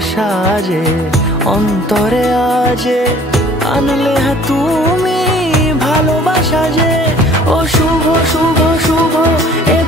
সাজে অন্তরে আজে আনলে তুমি ভালোবাসা যে। ও শুভ শুভ শুভ এ